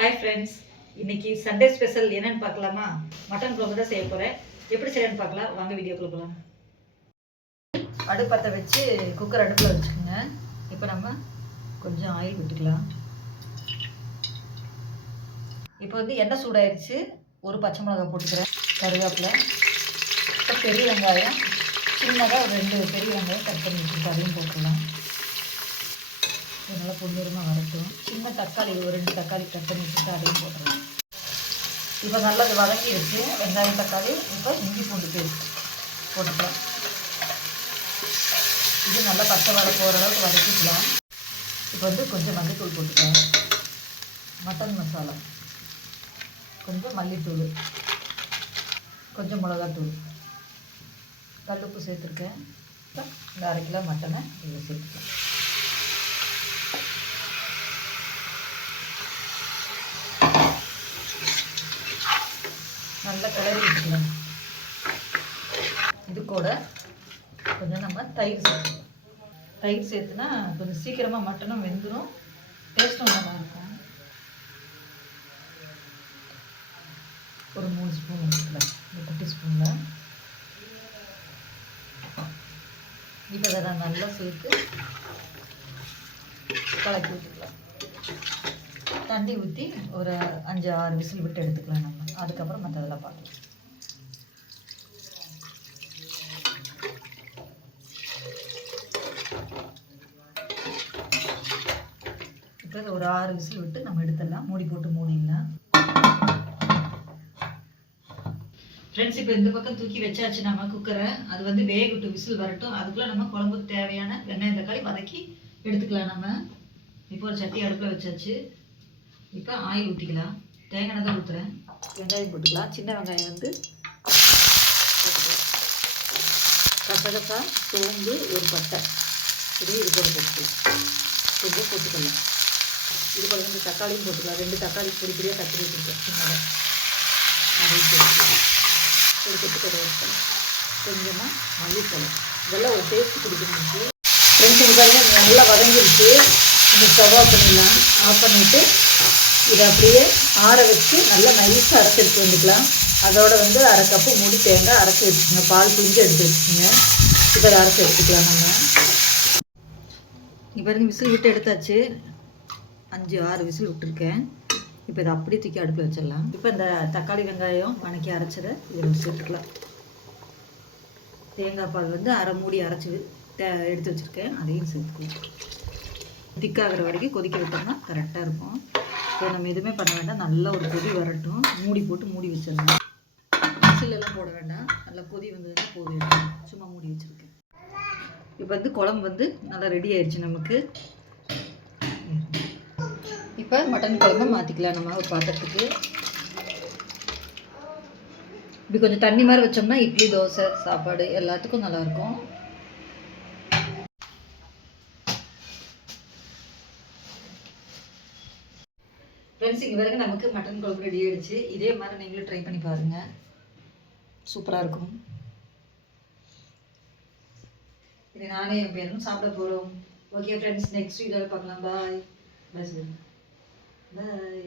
Hi friends, இன்னைக்கு Sunday special என்னன்னு பார்க்கலாமா? மட்டன் குழம்பு தான் செய்ய போகிறேன். எப்படி செய்யறேன்னு பார்க்கலாம் வாங்க, வீடியோக்குள்ள போகலாம். அடுப்பத்தை வச்சு குக்கர் அடுப்பில் வச்சுக்கோங்க. இப்போ நம்ம கொஞ்சம் ஆயில் விட்டுக்கலாம். இப்போ எண்ணெய் சூடாயிடுச்சு. ஒரு பச்சை மிளகாய் போட்டுக்கிறேன், கருவேப்பிலை, இப்போ பெரிய வெங்காயம் சின்னதாக ஒரு 2 பெரிய வெங்காயம் கட் பண்ணி வச்சுருக்கோம், அதையும் போட்டுக்கலாம். நல்லா பொன்னிறமாக வரட்டும். சின்ன தக்காளி ஒரு 2 தக்காளி கட் பண்ணி வச்சுட்டு அதையும் போட்டுடலாம். இப்போ நல்லா இது வதங்கிடுச்சு வெங்காயம் தக்காளி. இப்போ இஞ்சி பூண்டு பேஸ்ட் போட்டுக்கலாம். இது நல்லா பச்சை வடை போகிற அளவுக்கு வதக்கிக்கலாம். இப்போ கொஞ்சம் மல்லித்தூள் போட்டுக்கலாம், மட்டன் மசாலா, கொஞ்சம் மல்லித்தூள், கொஞ்சம் மிளகாத்தூள், கல்லுப்பு சேர்த்துருக்கேன். இப்போ இந்த 1/2 கிலோ மட்டனை இதில் சேர்த்துக்கலாம். நல்லா கிளறி விட்டுக்கலாம். இது கூட கொஞ்சம் நம்ம தயிர் சேர்த்துக்கலாம். தயிர் சேர்த்துனா கொஞ்சம் சீக்கிரமாக மட்டனும் வெந்துடும், டேஸ்ட்டும் நல்லா இருக்கும். ஒரு 3 ஸ்பூன் எடுத்துக்கலாம், இந்த குட்டி ஸ்பூனில். இப்போ அதை நல்லா சேர்த்து கலக்கி விட்டுக்கலாம். தண்ணி ஊற்றி ஒரு 5-6 விசில் விட்டு எடுத்துக்கலாம் நம்ம. அதுக்கப்புறம் மற்றதெல்லாம் பார்க்கலாம். இப்போ ஒரு 6 விசில் விட்டு நம்ம எடுத்துடலாம். மூடி போட்டு மூடிடலாம். ஃப்ரெண்ட்ஸ், இப்போ இந்த பக்கம் தூக்கி வச்சாச்சு நம்ம குக்கரை. அது வேகட்டும், விசில் வரட்டும். அதுக்குள்ளே நம்ம குழம்புக்கு தேவையான வெங்காயம் தக்காளி வதக்கி எடுத்துக்கலாம் நம்ம. இப்போ ஒரு சட்டி அடுப்பில் வச்சாச்சு. இப்போ ஆயில் ஊற்றிக்கலாம். தேங்காய் எண்ணெய் தான் ஊற்றுறேன். வெங்காயம் போட்டுக்கலாம். சின்ன வெங்காயம் போட்டுக்கலாம். கசகசா, சோம்பு, ஒரு பட்டை, இது கூட போட்டுக்கலாம். கொஞ்சம் போட்டுக்கலாம். இது கூட தக்காளியும் போட்டுக்கலாம். 2 தக்காளி பொடி பொடியாக கட்டி வச்சுருக்கேன் சின்னதாக, அதையும் போட்டுக்கலாம். ஒரு கொட்டுக்கடலை, கொஞ்சமாக மல்லித்தலை, இதெல்லாம் ஒரு டேஸ்ட் பிடிக்கணும். ஃப்ரெண்ட்ஸ், இது பாருங்கள் நல்லா வதங்கிடுச்சு. இந்த ஸ்டவ் ஆஃப் பண்ணிடலாம். ஆஃப் பண்ணிவிட்டு இதை அப்படியே ஆற வச்சு நல்லா நைஸாக அரைச்சி எடுத்து வந்துக்கலாம். அதோட 1/2 கப்பு மூடி தேங்காய் அரைச்சி வச்சுக்கோங்க. பால் புளிஞ்சு எடுத்து வச்சுக்கோங்க. இப்போ அதை அரைச்சி எடுத்துக்கலாம் நம்ம. இப்போ விசில் விட்டு எடுத்தாச்சு. 5-6 விசில் விட்டுருக்கேன். இப்போ இதை அப்படியே தூக்கி அடுப்பில் வச்சிடலாம். இப்போ இந்த தக்காளி வெங்காயம் வணக்கி அரைச்சதை இதில் சேர்த்துக்கலாம். தேங்காய் பால் அரை மூடி அரைச்சி எடுத்து வச்சுருக்கேன், அதையும் சேர்த்துக்கலாம். திக்காகிற வரைக்கும் கொதிக்க விட்டோம்னா கரெக்டாக இருக்கும். இப்போ நம்ம எதுவுமே பண்ண வேண்டாம், நல்லா ஒரு கொதி வரட்டும். மூடி போட்டு மூடி வச்சிடணும். விசிலெல்லாம் போட வேண்டாம், நல்லா கொதி வந்ததுன்னா போதும். சும்மா மூடி வச்சுருக்கேன். இப்போ குழம்பு நல்லா ரெடி ஆயிடுச்சு நமக்கு. இப்போ மட்டன் குழம்பு மாற்றிக்கலாம் நம்ம ஒரு பாத்திரத்துக்கு. இப்படி கொஞ்சம் தண்ணி மாதிரி வச்சோம்னா இட்லி, தோசை, சாப்பாடு எல்லாத்துக்கும் நல்லாயிருக்கும். ஃப்ரெண்ட்ஸ், இங்கே வரைக்கும் நமக்கு மட்டன் குழம்பு ரெடி ஆகிடுச்சு. இதே மாதிரி நீங்களும் ட்ரை பண்ணி பாருங்கள், சூப்பராக இருக்கும். இது நானே என் பேரும் சாப்பிட போகிறோம். ஓகே ஃப்ரெண்ட்ஸ், நெக்ஸ்ட் வீடியோவில் பார்க்கலாம். பாய் பாய்.